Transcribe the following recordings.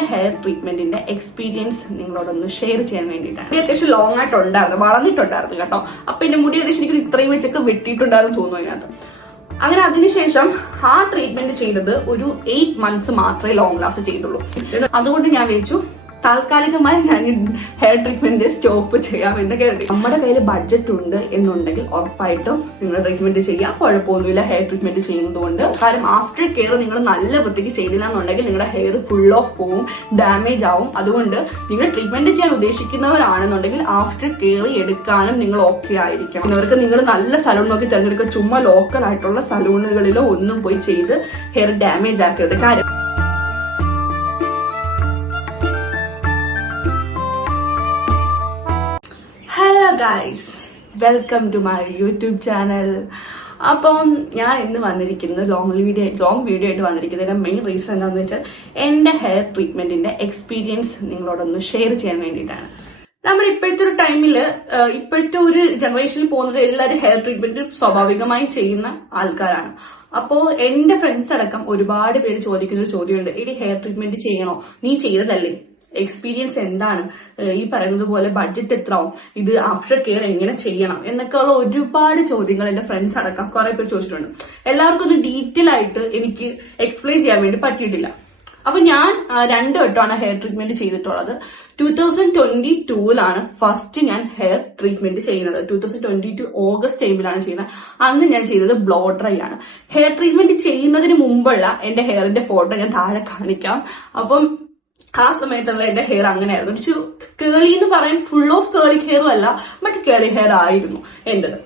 എന്റെ hair ട്രീറ്റ്മെന്റിന്റെ experience നിങ്ങളോടൊന്ന് share ചെയ്യാൻ വേണ്ടിയിട്ടാണ്. മുടി അത്യാവശ്യം ലോങ് ആയിട്ടുണ്ടായിരുന്നു, വളർന്നിട്ടുണ്ടായിരുന്നു കേട്ടോ. അപ്പൊ എന്റെ മുടി ഏകദേശം എനിക്ക് ഇത്രയും വെച്ചൊക്കെ വെട്ടിയിട്ടുണ്ടായിരുന്നു തോന്നുന്നു അതിനകത്ത്. അങ്ങനെ അതിനുശേഷം ആ ട്രീറ്റ്മെന്റ് ചെയ്തത് ഒരു 8 months മാത്രമേ ലോങ് ലാസ്റ്റ് ചെയ്തുള്ളൂ. അതുകൊണ്ട് ഞാൻ വിചാരിച്ചു താൽക്കാലികമായി ഞാൻ ഹെയർ ട്രീറ്റ്മെന്റ് സ്റ്റോപ്പ് ചെയ്യാം എന്നൊക്കെ. നമ്മുടെ കയ്യിൽ ബഡ്ജറ്റ് ഉണ്ട് എന്നുണ്ടെങ്കിൽ ഉറപ്പായിട്ടും നിങ്ങൾ ട്രീറ്റ്മെന്റ് ചെയ്യാം, കുഴപ്പമൊന്നുമില്ല ഹെയർ ട്രീറ്റ്മെന്റ് ചെയ്യുന്നത് കൊണ്ട്. കാരണം ആഫ്റ്റർ കെയർ നിങ്ങൾ നല്ല വൃത്തിക്ക് ചെയ്തില്ല എന്നുണ്ടെങ്കിൽ നിങ്ങളുടെ ഹെയർ ഫുൾ ഓഫ് പോവും, ഡാമേജ് ആവും. അതുകൊണ്ട് നിങ്ങൾ ട്രീറ്റ്മെന്റ് ചെയ്യാൻ ഉദ്ദേശിക്കുന്നവരാണെന്നുണ്ടെങ്കിൽ ആഫ്റ്റർ കെയർ എടുക്കാനും നിങ്ങൾ ഓക്കെ ആയിരിക്കണം. അവർക്ക് നിങ്ങൾ നല്ല സലൂൺ നോക്കി തിരഞ്ഞെടുക്കുക. ചുമ്മാ ലോക്കൽ ആയിട്ടുള്ള സലൂണുകളിലോ ഒന്നും പോയി ചെയ്ത് ഹെയർ ഡാമേജ് ആക്കരുത്. കാര്യം guys, welcome to my YouTube channel. അപ്പം ഞാൻ ഇന്ന് വന്നിരിക്കുന്നത് ലോങ് വീഡിയോ ആയിട്ട് വന്നിരിക്കുന്നതിന്റെ മെയിൻ റീസൺ എന്താണെന്ന് വെച്ചാൽ എന്റെ ഹെയർ ട്രീറ്റ്മെന്റിന്റെ എക്സ്പീരിയൻസ് നിങ്ങളോടൊന്ന് ഷെയർ ചെയ്യാൻ വേണ്ടിയിട്ടാണ്. നമ്മൾ ഇപ്പോഴത്തെ ഒരു ടൈമില്, ഇപ്പോഴത്തെ ഒരു ജനറേഷനിൽ പോകുന്നത് എല്ലാവരും ഹെയർ ട്രീറ്റ്മെന്റ് സ്വാഭാവികമായി ചെയ്യുന്ന ആൾക്കാരാണ്. അപ്പോ എന്റെ ഫ്രണ്ട്സ് അടക്കം ഒരുപാട് പേര് ചോദിക്കുന്ന ഒരു ചോദ്യമുണ്ട്, ഇനി ഹെയർ ട്രീറ്റ്മെന്റ് ചെയ്യണോ, നീ ചെയ്തതല്ലേ, എക്സ്പീരിയൻസ് എന്താണ്, ഈ പറയുന്നത് പോലെ ബഡ്ജറ്റ് എത്ര ആവും, ഇത് ആഫ്റ്റർ കെയർ എങ്ങനെ ചെയ്യണം എന്നൊക്കെ ഉള്ള ഒരുപാട് ചോദ്യങ്ങൾ എന്റെ ഫ്രണ്ട്സ് അടക്കം കുറെ പേര് ചോദിച്ചിട്ടുണ്ട്. എല്ലാവർക്കും ഒന്ന് ഡീറ്റെയിൽ ആയിട്ട് എനിക്ക് എക്സ്പ്ലെയിൻ ചെയ്യാൻ വേണ്ടി പറ്റിയിട്ടില്ല. അപ്പൊ ഞാൻ 2 വട്ടമാണ് ഹെയർ ട്രീറ്റ്മെന്റ് ചെയ്തിട്ടുള്ളത്. 2022 ഫസ്റ്റ് ഞാൻ ഹെയർ ട്രീറ്റ്മെന്റ് ചെയ്യുന്നത്. 2022 ഓഗസ്റ്റ് ടൈമിലാണ് ചെയ്യുന്നത്. അന്ന് ഞാൻ ചെയ്തത് ബ്ലോ ഡ്രൈ ആണ്. ഹെയർ ട്രീറ്റ്മെന്റ് ചെയ്യുന്നതിന് മുമ്പുള്ള എന്റെ ഹെയറിന്റെ ഫോട്ടോ ഞാൻ താഴെ കാണിക്കാം. അപ്പം ആ സമയത്തുള്ള എന്റെ ഹെയർ അങ്ങനെയായിരുന്നു. ഒരു കേളി എന്ന് പറയാൻ ഫുൾ ഓഫ് കേളി ഹെയറും അല്ല, ബട്ട് കേളി ഹെയർ ആയിരുന്നു എന്റേത്.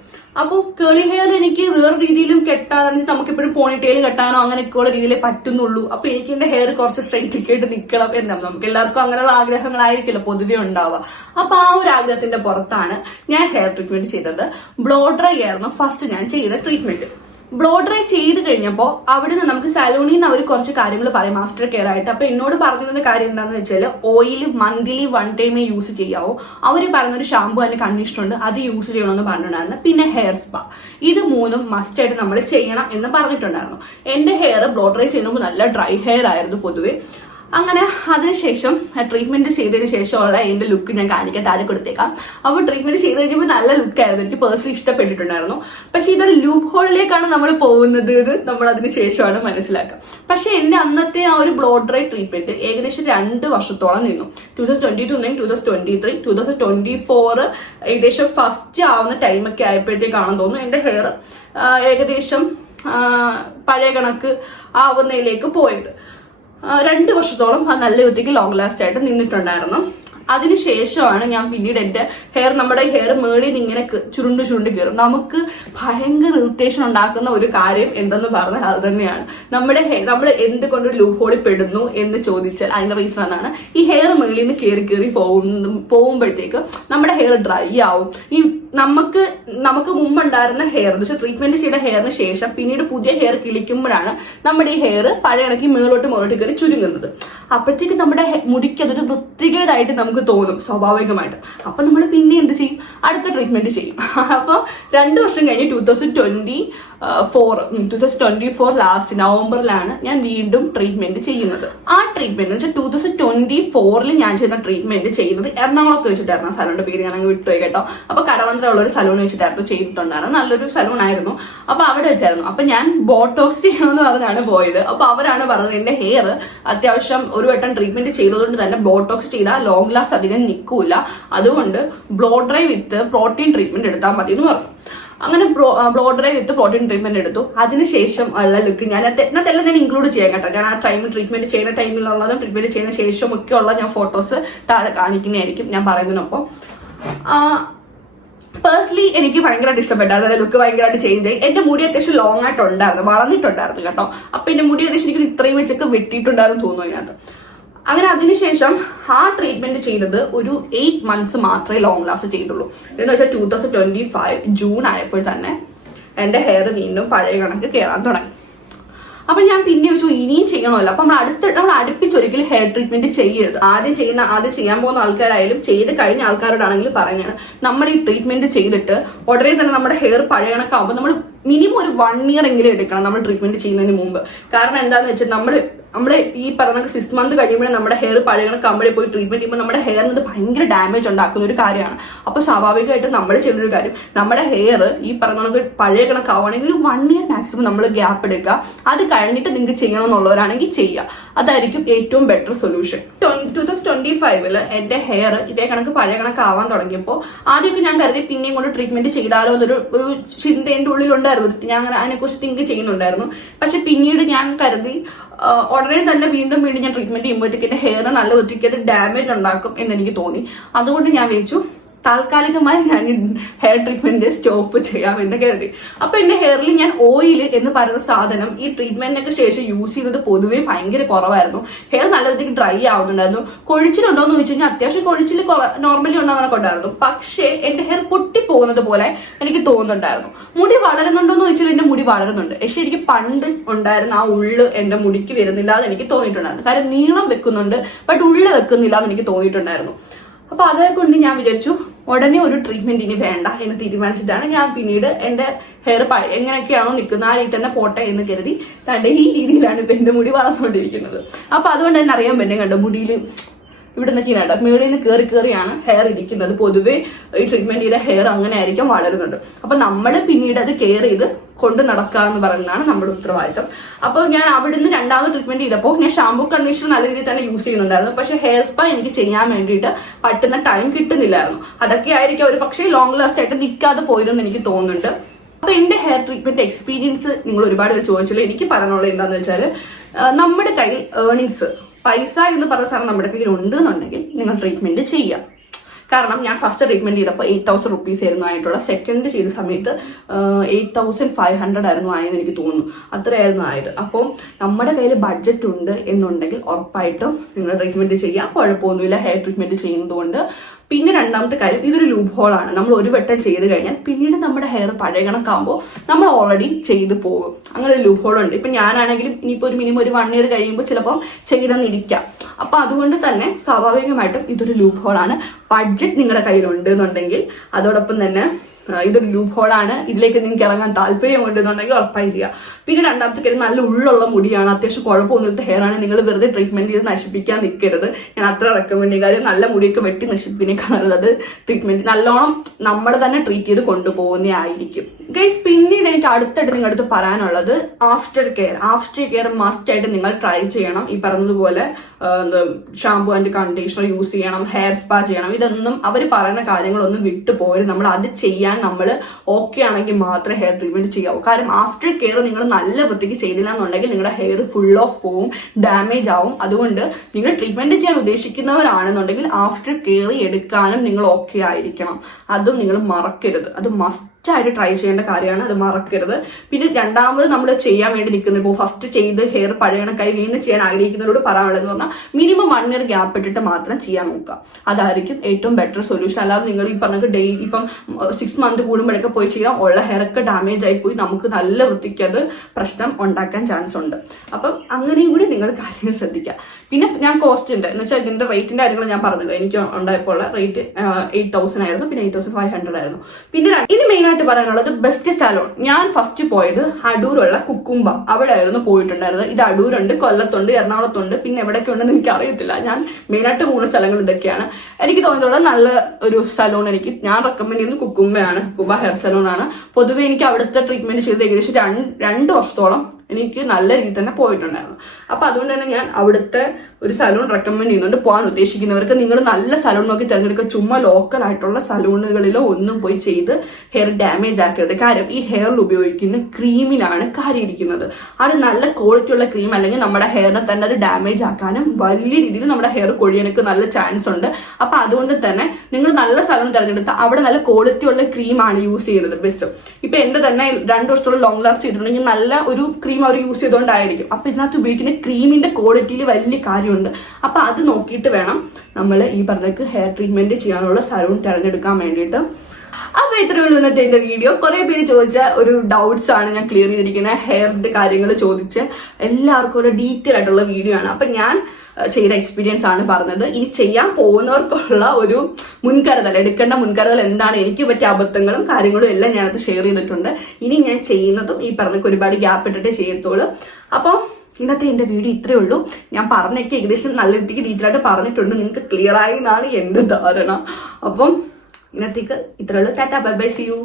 അപ്പൊ കേളി ഹെയർ എനിക്ക് വേറെ രീതിയിലും കെട്ടാൻ, നമുക്കിപ്പോഴും പോണിറ്റെയിൽ കെട്ടാനോ അങ്ങനെയൊക്കെയുള്ള രീതിയിലേ പറ്റുന്നുള്ളൂ. അപ്പൊ എനിക്ക് എന്റെ ഹെയർ കുറച്ച് സ്ട്രെയിറ്റ് ആയിട്ട് നിൽക്കണം എന്നാണ്. നമുക്ക് എല്ലാവർക്കും അങ്ങനെയുള്ള ആഗ്രഹങ്ങളായിരിക്കില്ല പൊതുവെ ഉണ്ടാവുക. അപ്പൊ ആ ഒരു ആഗ്രഹത്തിന്റെ പുറത്താണ് ഞാൻ ഹെയർ ട്രീറ്റ്മെന്റ് ചെയ്തത്. ബ്ലോ ഡ്രൈ ആയിരുന്നു ഫസ്റ്റ് ഞാൻ ചെയ്ത ട്രീറ്റ്മെന്റ്. ബ്ലോ ഡ്രൈ ചെയ്ത് കഴിഞ്ഞപ്പോൾ അവിടെ നിന്ന് നമുക്ക് സലൂണിൽ നിന്ന് അവർ കുറച്ച് കാര്യങ്ങൾ പറയും ആഫ്റ്റർ കെയർ ആയിട്ട്. അപ്പൊ എന്നോട് പറഞ്ഞിരുന്ന കാര്യം എന്താണെന്ന് വെച്ചാൽ ഓയിൽ മന്ത്ലി 1 ടൈമേ യൂസ് ചെയ്യാവോ. അവർ പറയുന്നൊരു ഷാമ്പു അതിന് കണ്ടീഷണർ ഉണ്ട്, അത് യൂസ് ചെയ്യണമെന്ന് പറഞ്ഞിട്ടുണ്ടായിരുന്നു. പിന്നെ ഹെയർ സ്പാ, ഇത് 3 മസ്റ്റ് ആയിട്ട് നമ്മൾ ചെയ്യണം എന്ന് പറഞ്ഞിട്ടുണ്ടായിരുന്നു. എന്റെ ഹെയർ ബ്ലോ ഡ്രൈ ചെയ്യുമ്പോൾ നല്ല ഡ്രൈ ഹെയർ ആയിരുന്നു പൊതുവെ. അങ്ങനെ അതിനുശേഷം ട്രീറ്റ്മെന്റ് ചെയ്തതിന് ശേഷമുള്ള എന്റെ ലുക്ക് ഞാൻ കാണിക്കാൻ താഴെ കൊടുത്തേക്കാം. അപ്പോൾ ട്രീറ്റ്മെന്റ് ചെയ്ത് കഴിഞ്ഞപ്പോൾ നല്ല ലുക്കായിരുന്നു, എനിക്ക് പേഴ്സണലി ഇഷ്ടപ്പെട്ടിട്ടുണ്ടായിരുന്നു. പക്ഷെ ഇതൊരു ലൂപ്പ് ഹോളിലേക്കാണ് നമ്മൾ പോകുന്നത് എന്ന് നമ്മൾ അതിന് ശേഷമാണ് മനസ്സിലാക്കുക. പക്ഷെ എന്റെ അന്നത്തെ ആ ഒരു ബ്ലോ ഡ്രൈ ട്രീറ്റ്മെന്റ് ഏകദേശം 2 വർഷത്തോളം നിന്നു. 2022 2023 2024 ഏകദേശം ഫസ്റ്റ് ആവുന്ന ടൈമൊക്കെ ആയപ്പോഴത്തേക്കാണെന്ന് തോന്നുന്നു എന്റെ ഹെയർ ഏകദേശം പഴയ കണക്ക് ആവുന്നതിലേക്ക് പോയത്. 2 വർഷത്തോളം അത് നല്ല വൃത്തിക്ക് ലോങ് ലാസ്റ്റ് ആയിട്ട് നിന്നിട്ടുണ്ടായിരുന്നു. അതിനുശേഷമാണ് ഞാൻ പിന്നീട് എന്റെ ഹെയർ, നമ്മുടെ ഹെയർ മേളിൽ നിന്ന് ഇങ്ങനെ ചുരുണ്ട് കയറും. നമുക്ക് ഭയങ്കര ഇറിറ്റേഷൻ ഉണ്ടാക്കുന്ന ഒരു കാര്യം എന്തെന്ന് പറഞ്ഞാൽ അത് തന്നെയാണ്. നമ്മൾ എന്തുകൊണ്ടൊരു ലൂപ്പ് ഹോളിൽ പെടുന്നു എന്ന് ചോദിച്ചാൽ അതിന്റെ റീസൺ എന്നാണ്, ഈ ഹെയർ മേളിൽ നിന്ന് കയറി പോകുമ്പോഴത്തേക്ക് നമ്മുടെ ഹെയർ ഡ്രൈ ആവും. ഈ നമുക്ക് മുമ്പുണ്ടായിരുന്ന ഹെയർ എന്ന് വെച്ചാൽ ട്രീറ്റ്മെന്റ് ചെയ്ത ഹെയറിന് ശേഷം പിന്നീട് പുതിയ ഹെയർ കിളിക്കുമ്പോഴാണ് നമ്മുടെ ഈ ഹെയർ പഴയ കണക്കി മേളോട്ട് കയറി ചുരുങ്ങുന്നത്. അപ്പോഴത്തേക്ക് നമ്മുടെ മുടിക്ക് അതൊരു വൃത്തികേടായിട്ട് നമുക്ക് തോന്നും സ്വാഭാവികമായിട്ടും. അപ്പൊ നമ്മൾ പിന്നെ എന്ത് ചെയ്യും, അടുത്ത ട്രീറ്റ്മെന്റ് ചെയ്യും. അപ്പൊ 2 വർഷം കഴിഞ്ഞ് 2024 ലാസ്റ്റ് നവംബറിലാണ് ഞാൻ വീണ്ടും ട്രീറ്റ്മെന്റ് ചെയ്യുന്നത്. ആ ട്രീറ്റ്മെന്റ് എന്ന് വെച്ചാൽ 2024 ഞാൻ ചെയ്യുന്ന ട്രീറ്റ്മെന്റ് ചെയ്യുന്നത് എറണാകുളത്ത് വെച്ചിട്ടായിരുന്നു. ആ സലൂണിന്റെ പേര് ഞാൻ അങ്ങ് വിട്ടുപോയി കേട്ടോ. അപ്പൊ കടവന്ത്ര ഉള്ള ഒരു സലൂൺ വെച്ചിട്ടായിരുന്നു ചെയ്തിട്ടുണ്ടായിരുന്നു. നല്ലൊരു സലൂൺ ആയിരുന്നു. അപ്പൊ അവിടെ വെച്ചായിരുന്നു. അപ്പൊ ഞാൻ ബോട്ടോക്സ് ചെയ്യണമെന്ന് പറഞ്ഞാണ് പോയത്. അപ്പൊ അവരാണ് പറഞ്ഞത് എന്റെ ഹെയർ അത്യാവശ്യം ഒരു വട്ടം ട്രീറ്റ്മെന്റ് ചെയ്തതുകൊണ്ട് തന്നെ ബോട്ടോക്സ് ചെയ്താൽ ലോങ് ലാസ്റ്റ് അധികം നിൽക്കൂല, അതുകൊണ്ട് ബ്ലോ ഡ്രൈ വിത്ത് പ്രോട്ടീൻ ട്രീറ്റ്മെന്റ് എടുത്താൽ മതി എന്ന് പറഞ്ഞു. അങ്ങനെ ബ്ലോ ഡ്രൈ വിത്ത് പ്രോട്ടീൻ ട്രീറ്റ്മെന്റ് എടുത്തു. അതിനുശേഷം ഉള്ള ലുക്ക് ഞാൻ ഇൻക്ലൂഡ് ചെയ്യാൻ കേട്ടോ. ഞാൻ ആ ടൈമിൽ ട്രീറ്റ്മെന്റ് ചെയ്യുന്ന ടൈമിലുള്ളതും ട്രീറ്റ്മെന്റ് ചെയ്യുന്ന ശേഷം ഒക്കെ ഉള്ള ഞാൻ ഫോട്ടോസ് താഴെ കാണിക്കുന്നതായിരിക്കും ഞാൻ പറയുന്നതിനൊപ്പം. പേഴ്സണലി എനിക്ക് ഭയങ്കരമായിട്ട് ഇഷ്ടപ്പെട്ടായിരുന്നു. അതിന്റെ ലുക്ക് ഭയങ്കരമായിട്ട് ചേഞ്ച് ആയി. എന്റെ മുടി അത്യാവശ്യം ലോങ് ആയിട്ടുണ്ടായിരുന്നു, വളർന്നിട്ടുണ്ടായിരുന്നു കേട്ടോ. അപ്പൊ എന്റെ മുടി ഏകദേശം എനിക്ക് ഇത്രയും വെച്ചൊക്കെ വെട്ടിയിട്ടുണ്ടായിരുന്നു തോന്നുന്നു അതിനകത്ത്. അങ്ങനെ അതിനുശേഷം ആ ട്രീറ്റ്മെന്റ് ചെയ്തത് ഒരു 8 months മാത്രമേ ലോങ് ലാസ്റ്റ് ചെയ്തുള്ളൂ. എന്ന് വെച്ചാൽ 2025 ജൂൺ ആയപ്പോൾ തന്നെ എന്റെ ഹെയർ വീണ്ടും പഴയ കണക്ക് കയറാൻ തുടങ്ങി. അപ്പൊ ഞാൻ പിന്നെ വെച്ചു ഇനിയും ചെയ്യണമല്ലോ. അപ്പൊ നമ്മൾ അടുപ്പിച്ചൊരിക്കലും ഹെയർ ട്രീറ്റ്മെന്റ് ചെയ്യരുത്. ആദ്യം ചെയ്യാൻ പോകുന്ന ആൾക്കാരായാലും ചെയ്ത് കഴിഞ്ഞ ആൾക്കാരോടാണെങ്കിലും പറഞ്ഞാണ്, നമ്മൾ ഈ ട്രീറ്റ്മെന്റ് ചെയ്തിട്ട് ഉടനെ തന്നെ നമ്മുടെ ഹെയർ പഴയ കണക്കാവുമ്പോൾ നമ്മൾ മിനിമം ഒരു 1 year എങ്കിലും എടുക്കണം നമ്മൾ ട്രീറ്റ്മെന്റ് ചെയ്യുന്നതിന് മുമ്പ്. കാരണം എന്താന്ന് വെച്ചാൽ നമ്മൾ നമ്മള് ഈ പറഞ്ഞ 6 months കഴിയുമ്പോൾ നമ്മുടെ ഹെയർ പഴയ കമ്പനി പോയി ട്രീറ്റ്മെന്റ് ചെയ്യുമ്പോൾ നമ്മുടെ ഹെയറിന് ഭയങ്കര ഡാമേജ് ഉണ്ടാക്കുന്ന ഒരു കാര്യമാണ്. അപ്പൊ സ്വാഭാവികമായിട്ടും നമ്മൾ ചെയ്യുന്ന ഒരു കാര്യം, നമ്മുടെ ഹെയർ ഈ പറഞ്ഞ പഴയ കണക്കാവുകയാണെങ്കിൽ 1 year മാക്സിമം നമ്മൾ ഗ്യാപ്പ് എടുക്കുക. അത് കഴിഞ്ഞിട്ട് നിങ്ങൾക്ക് ചെയ്യണമെന്നുള്ളവരാണെങ്കിൽ ചെയ്യുക. അതായിരിക്കും ഏറ്റവും ബെറ്റർ സൊല്യൂഷൻ. 2025 എന്റെ ഹെയർ ഇതേ കണക്ക് പഴയ കണക്കാവാൻ തുടങ്ങിയപ്പോൾ ആദ്യമൊക്കെ ഞാൻ കരുതി പിന്നെയും കൊണ്ട് ട്രീറ്റ്മെന്റ് ചെയ്താലോ എന്നൊരു ചിന്ത എന്റെ ഉള്ളിലുണ്ടായിരുന്നു. ഞാൻ അതിനെക്കുറിച്ച് തിങ്ക് ചെയ്യുന്നുണ്ടായിരുന്നു. പക്ഷെ പിന്നീട് ഞാൻ കരുതി ഉടനെ തന്നെ വീണ്ടും ഞാൻ ട്രീറ്റ്മെന്റ് ചെയ്യുമ്പോഴത്തേക്ക് എന്റെ ഹെയർ നല്ല വൃത്തിക്ക് അത് ഡാമേജ് ഉണ്ടാക്കും എന്ന് എനിക്ക് തോന്നി. അതുകൊണ്ട് ഞാൻ വിചാരിച്ചു താൽക്കാലികമായി ഞാൻ ഹെയർ ട്രീറ്റ്മെന്റ് സ്റ്റോപ്പ് ചെയ്യാം എന്ന് കരുതി. അപ്പൊ എന്റെ ഹെയറിൽ ഞാൻ ഓയിൽ എന്ന് പറയുന്ന സാധനം ഈ ട്രീറ്റ്മെന്റിനൊക്കെ ശേഷം യൂസ് ചെയ്തത് പൊതുവേ ഭയങ്കര കുറവായിരുന്നു. ഹെയർ നല്ല രീതിക്ക് ഡ്രൈ ആവുന്നുണ്ടായിരുന്നു. കൊഴിച്ചിലുണ്ടോ എന്ന് ചോദിച്ചു കഴിഞ്ഞാൽ അത്യാവശ്യം കൊഴിച്ചിൽ നോർമലി ഉണ്ടാകുന്നതൊക്കെ ഉണ്ടായിരുന്നു. പക്ഷേ എന്റെ ഹെയർ പൊട്ടിപ്പോകുന്നത് പോലെ എനിക്ക് തോന്നുന്നുണ്ടായിരുന്നു. മുടി വളരുന്നുണ്ടോ എന്ന് ചോദിച്ചാൽ എന്റെ മുടി വളരുന്നുണ്ട്. പക്ഷെ എനിക്ക് പണ്ട് ഉണ്ടായിരുന്ന ആ ഉള്ള് എന്റെ മുടിക്ക് വരുന്നില്ല എന്ന് എനിക്ക് തോന്നിയിട്ടുണ്ടായിരുന്നു. കാര്യം നീളം വെക്കുന്നുണ്ട്, ബട്ട് ഉള്ള് വെക്കുന്നില്ല എന്ന് എനിക്ക് തോന്നിയിട്ടുണ്ടായിരുന്നു. അപ്പൊ അതേക്കൊണ്ട് ഞാൻ വിചാരിച്ചു ഉടനെ ഒരു ട്രീറ്റ്മെന്റ് ഇനി വേണ്ട എന്ന് തീരുമാനിച്ചിട്ടാണ് ഞാൻ പിന്നീട് എന്റെ ഹെയർ എങ്ങനെയൊക്കെയാണോ നിൽക്കുന്നത് ആ രീതി തന്നെ പോട്ടെ എന്ന് കരുതി തന്റെ ഈ രീതിയിലാണ് ഇപ്പൊ എന്റെ മുടി വളർന്നുകൊണ്ടിരിക്കുന്നത്. അപ്പൊ അതുകൊണ്ട് തന്നെ അറിയാൻ പറ്റും കണ്ടോ മുടിയിൽ ഇവിടെ നിന്നൊക്കെയാണ് മേളിൽ നിന്ന് കയറിയാണ് ഹെയർ ഇരിക്കുന്നത്. പൊതുവെ ഈ ട്രീറ്റ്മെന്റ് ചെയ്ത ഹെയർ അങ്ങനെ ആയിരിക്കും വളരുന്നുണ്ട്. അപ്പൊ നമ്മൾ പിന്നീട് അത് കെയർ ചെയ്ത് കൊണ്ട് നടക്കുക എന്ന് പറയുന്നതാണ് നമ്മുടെ ഉത്തരവാദിത്തം. അപ്പൊ ഞാൻ അവിടുന്ന് രണ്ടാമത് ട്രീറ്റ്മെന്റ് ചെയ്തപ്പോൾ ഞാൻ ഷാമ്പൂ കണ്ടീഷണർ നല്ല രീതിയിൽ തന്നെ യൂസ് ചെയ്യുന്നുണ്ടായിരുന്നു. പക്ഷെ ഹെയർ സ്പാ എനിക്ക് ചെയ്യാൻ വേണ്ടിയിട്ട് പറ്റുന്ന ടൈം കിട്ടുന്നില്ലായിരുന്നു. അതൊക്കെ ആയിരിക്കും ഒരു പക്ഷേ ലോങ് ലാസ്റ്റ് ആയിട്ട് നിൽക്കാതെ പോയിരുന്നെന്ന് എനിക്ക് തോന്നുന്നുണ്ട്. അപ്പൊ എന്റെ ഹെയർ ട്രീറ്റ്മെന്റ് എക്സ്പീരിയൻസ് നിങ്ങൾ ഒരുപാട് പേര് ചോദിച്ചാൽ എനിക്ക് പറയാനുള്ളത് എന്താണെന്ന് വെച്ചാൽ, നമ്മുടെ കയ്യിൽ ഏർണിങ്സ് പൈസ എന്ന് പറഞ്ഞ സാധനം നമ്മുടെ കയ്യിൽ ഉണ്ട് എന്നുണ്ടെങ്കിൽ നിങ്ങൾ ട്രീറ്റ്മെന്റ് ചെയ്യാം. കാരണം ഞാൻ ഫസ്റ്റ് ട്രീറ്റ്മെന്റ് ചെയ്തപ്പോൾ 8,000 rupees ആയിരുന്നു ആയിട്ടുള്ള. സെക്കൻഡ് ചെയ്ത സമയത്ത് 8,500 ആയിരുന്നു ആയെന്ന് എനിക്ക് തോന്നുന്നു. അത്രയായിരുന്നു ആയത്. അപ്പോൾ നമ്മുടെ കയ്യിൽ ബഡ്ജറ്റ് ഉണ്ട് എന്നുണ്ടെങ്കിൽ ഉറപ്പായിട്ടും നിങ്ങൾ ട്രീറ്റ്മെന്റ് ചെയ്യാം. കുഴപ്പമൊന്നുമില്ല ഹെയർ ട്രീറ്റ്മെന്റ് ചെയ്യുന്നത് കൊണ്ട്. പിന്നെ രണ്ടാമത്തെ കാര്യം, ഇതൊരു ലൂപ്പ് ഹോളാണ്. നമ്മൾ ഒരു വട്ടം ചെയ്ത് കഴിഞ്ഞാൽ പിന്നീട് നമ്മുടെ ഹെയർ പഴയ കണക്കാകുമ്പോൾ നമ്മൾ ഓൾറെഡി ചെയ്തു പോകും. അങ്ങനെ ഒരു ലൂപ്പ് ഹോൾ ഉണ്ട്. ഇപ്പൊ ഞാനാണെങ്കിലും ഇനിയിപ്പോ ഒരു മിനിമം ഒരു 1 year കഴിയുമ്പോൾ ചിലപ്പോൾ ചെയ്തെന്നിരിക്കാം. അപ്പൊ അതുകൊണ്ട് തന്നെ സ്വാഭാവികമായിട്ടും ഇതൊരു ലൂപ്പ് ഹോളാണ്. ബഡ്ജറ്റ് നിങ്ങളുടെ കയ്യിലുണ്ട് എന്നുണ്ടെങ്കിൽ, അതോടൊപ്പം തന്നെ ഇതൊരു ലൂപ്പ് ഹോളാണ്, ഇതിലേക്ക് നിങ്ങൾക്ക് ഇറങ്ങാൻ താല്പര്യമുണ്ടെന്നുണ്ടെങ്കിൽ ഉറപ്പായും ചെയ്യാം. പിന്നെ രണ്ടാമത്തെ കാര്യം, നല്ല ഉള്ളുള്ള മുടിയാണ്, അത്യാവശ്യം കുഴപ്പമൊന്നുമില്ലാത്ത ഹെയർ ആണ്. നിങ്ങൾ വെറുതെ ട്രീറ്റ്മെന്റ് ചെയ്ത് നശിപ്പിക്കാൻ നിൽക്കരുത്. ഞാൻ അത്ര റെക്കമെൻഡ് ചെയ്യും. കാര്യം നല്ല മുടിയൊക്കെ വെട്ടി നശിപ്പിക്കുന്നേക്കാളും അത് ട്രീറ്റ്മെന്റ് നല്ലോണം നമ്മൾ തന്നെ ട്രീറ്റ് ചെയ്ത് കൊണ്ടുപോകുന്നതായിരിക്കും. ഗൈസ്, പിന്നീട് എനിക്ക് അടുത്തായിട്ട് നിങ്ങളുടെ അടുത്ത് പറയാനുള്ളത് ആഫ്റ്റർ കെയർ മസ്റ്റ് ആയിട്ട് നിങ്ങൾ ട്രൈ ചെയ്യണം. ഈ പറഞ്ഞതുപോലെ ഷാമ്പു ആൻഡ് കണ്ടീഷണർ യൂസ് ചെയ്യണം, ഹെയർ സ്പാ ചെയ്യണം. ഇതൊന്നും അവർ പറയുന്ന കാര്യങ്ങളൊന്നും വിട്ടുപോയത് നമ്മൾ അത് ചെയ്യാൻ നമ്മൾ ഓക്കെ ആണെങ്കിൽ മാത്രമേ ഹെയർ ട്രീറ്റ്മെന്റ് ചെയ്യാവൂ. കാരണം ആഫ്റ്റർ കെയർ നിങ്ങൾ നല്ല വൃത്തിക്ക് ചെയ്തില്ല എന്നുണ്ടെങ്കിൽ നിങ്ങളുടെ ഹെയർ ഫുൾ ഓഫ് പോവും, ഡാമേജ് ആവും. അതുകൊണ്ട് നിങ്ങൾ ട്രീറ്റ്മെന്റ് ചെയ്യാൻ ഉദ്ദേശിക്കുന്നവരാണെന്നുണ്ടെങ്കിൽ ആഫ്റ്റർ കെയർ എടുക്കാനും നിങ്ങൾ ഓക്കെ ആയിരിക്കണം. അതും നിങ്ങൾ മറക്കരുത്. അത് മസ്റ്റായിട്ട് ട്രൈ ചെയ്യേണ്ട കാര്യമാണ്, അത് മറക്കരുത്. പിന്നെ രണ്ടാമത് നമ്മൾ ചെയ്യാൻ വേണ്ടി നിൽക്കുന്നത്, ഇപ്പോൾ ഫസ്റ്റ് ചെയ്ത് ഹെയർ പഴയ കണക്കായി വീണ്ടും ചെയ്യാൻ ആഗ്രഹിക്കുന്നവരോട് പറയാനുള്ളതെന്ന് പറഞ്ഞാൽ മിനിമം 1 year ഗ്യാപ്പ് ഇട്ടിട്ട് മാത്രം ചെയ്യാൻ നോക്കുക. അതായിരിക്കും ഏറ്റവും ബെറ്റർ സൊല്യൂഷൻ. അല്ലാതെ നിങ്ങൾ ഈ പറഞ്ഞ ഡെയിലി ഇപ്പം 6 months കൂടുമ്പോഴൊക്കെ പോയി ചെയ്യാം, ഉള്ള ഹെയറൊക്കെ ഡാമേജ് ആയി പോയി നമുക്ക് നല്ല വൃത്തിക്ക് അത് പ്രശ്നം ഉണ്ടാക്കാൻ ചാൻസ് ഉണ്ട്. അപ്പം അങ്ങനെയും കൂടി നിങ്ങൾ കാര്യങ്ങൾ ശ്രദ്ധിക്കുക. പിന്നെ ഞാൻ കോസ്റ്റ് ഉണ്ട് എന്ന് വെച്ചാൽ ഇതിന്റെ റേറ്റിന്റെ കാര്യങ്ങൾ ഞാൻ പറഞ്ഞില്ല. എനിക്ക് ഉണ്ടായപ്പോൾ റേറ്റ് 8,000 ആയിരുന്നു, പിന്നെ 8,500 ആയിരുന്നു. പിന്നെ ഇനി മെയിൻ ആയിട്ട് പറയാനുള്ളത് ബെസ്റ്റ് സലൂൺ. ഞാൻ ഫസ്റ്റ് പോയത് അടൂരുള്ള കുക്കുംബ, അവിടെ ആയിരുന്നു പോയിട്ടുണ്ടായിരുന്നത്. ഇത് അടൂരുണ്ട്, കൊല്ലത്തുണ്ട്, എറണാകുളത്തുണ്ട്, പിന്നെ എവിടെയൊക്കെ ഉണ്ടെന്ന് എനിക്ക് അറിയത്തില്ല. ഞാൻ മെയിനായിട്ട് 3 സ്ഥലങ്ങൾ ഇതൊക്കെയാണ് എനിക്ക് തോന്നിയിട്ടുള്ളത്. നല്ല ഒരു സലൂൺ ഞാൻ റെക്കമെൻഡ് ചെയ്യുന്നത് കുക്കുംബയാണ്. കുക്കുംബ ഹെയർ സലൂൺ ആണ്. പൊതുവെ എനിക്ക് അവിടുത്തെ ട്രീറ്റ്മെന്റ് ചെയ്ത് ഏകദേശം 2 വർഷത്തോളം എനിക്ക് നല്ല രീതിയിൽ തന്നെ പോയിട്ടുണ്ടായിരുന്നു. അപ്പൊ അതുകൊണ്ട് തന്നെ ഞാൻ അവിടുത്തെ ഒരു സലൂൺ റെക്കമെൻഡ് ചെയ്യുന്നുണ്ട്. പോകാൻ ഉദ്ദേശിക്കുന്നവർക്ക് നിങ്ങൾ നല്ല സലൂൺ നോക്കി തിരഞ്ഞെടുക്കുക. ചുമ്മാ ലോക്കൽ ആയിട്ടുള്ള സലൂണുകളിലോ ഒന്നും പോയി ചെയ്ത് ഹെയർ ഡാമേജ് ആക്കരുത്. കാര്യം ഈ ഹെയറിൽ ഉപയോഗിക്കുന്ന ക്രീമിലാണ് കാര്യം ഇരിക്കുന്നത്. അത് നല്ല ക്വാളിറ്റി ഉള്ള ക്രീം അല്ലെങ്കിൽ നമ്മുടെ ഹെയറിനെ തന്നെ അത് ഡാമേജ് ആക്കാനും വലിയ രീതിയിൽ നമ്മുടെ ഹെയർ കൊഴിയാനൊക്കെ നല്ല ചാൻസ് ഉണ്ട്. അപ്പൊ അതുകൊണ്ട് തന്നെ നിങ്ങൾ നല്ല സലൂൺ തിരഞ്ഞെടുത്താൽ അവിടെ നല്ല ക്വാളിറ്റി ഉള്ള ക്രീമാണ് യൂസ് ചെയ്യുന്നത് ബെസ്റ്റ്. ഇപ്പൊ എന്റെ തന്നെ 2 വർഷത്തോളം ലോങ് ലാസ്റ്റ് ചെയ്തിട്ടുണ്ടെങ്കിൽ നല്ല ഒരു ക്രീം അവർ യൂസ് ചെയ്തുകൊണ്ടായിരിക്കും. അപ്പൊ ഇതിനകത്ത് ഉപയോഗിക്കുന്ന ക്രീമിന്റെ ക്വാളിറ്റിയിൽ വലിയ കാര്യമുണ്ട്. അപ്പൊ അത് നോക്കിയിട്ട് വേണം നമ്മൾ ഈ പറഞ്ഞ ഹെയർ ട്രീറ്റ്മെന്റ് ചെയ്യാനുള്ള സലൂൺ തിരഞ്ഞെടുക്കാൻ വേണ്ടിയിട്ട്. അപ്പൊ ഇത്രയേ ഉള്ളൂ ഇന്നത്തെ എന്റെ വീഡിയോ. കുറെ പേര് ചോദിച്ച ഒരു ഡൗട്ട്സ് ആണ് ഞാൻ ക്ലിയർ ചെയ്തിരിക്കുന്നത്. ഹെയറിന്റെ കാര്യങ്ങൾ ചോദിച്ച് എല്ലാവർക്കും ഒരു ഡീറ്റെയിൽ ആയിട്ടുള്ള വീഡിയോ ആണ്. അപ്പൊ ഞാൻ ചെയ്ത എക്സ്പീരിയൻസ് ആണ് പറഞ്ഞത്. ഇനി ചെയ്യാൻ പോകുന്നവർക്കുള്ള ഒരു മുൻകരുതൽ, എടുക്കേണ്ട മുൻകരുതൽ എന്താണ്, എനിക്ക് പറ്റിയ അബദ്ധങ്ങളും കാര്യങ്ങളും എല്ലാം ഞാനത് ഷെയർ ചെയ്തിട്ടുണ്ട്. ഇനി ഞാൻ ചെയ്യുന്നതും ഈ പറഞ്ഞ ഒരുപാട് ഗ്യാപ്പ് ഇട്ടിട്ട് ചെയ്യത്തുള്ളൂ. അപ്പം ഇന്നത്തെ എന്റെ വീഡിയോ ഇത്രയേ ഉള്ളൂ. ഞാൻ പറഞ്ഞൊക്കെ ഏകദേശം നല്ല രീതിയിലായിട്ട് പറഞ്ഞിട്ടുണ്ട്, നിങ്ങൾക്ക് ക്ലിയർ ആയി എന്നാണ് എന്റെ ധാരണ. അപ്പം ഇന്നത്തേക്ക് ഇത്രയേ ഉള്ളൂ. Tata bye bye, see U.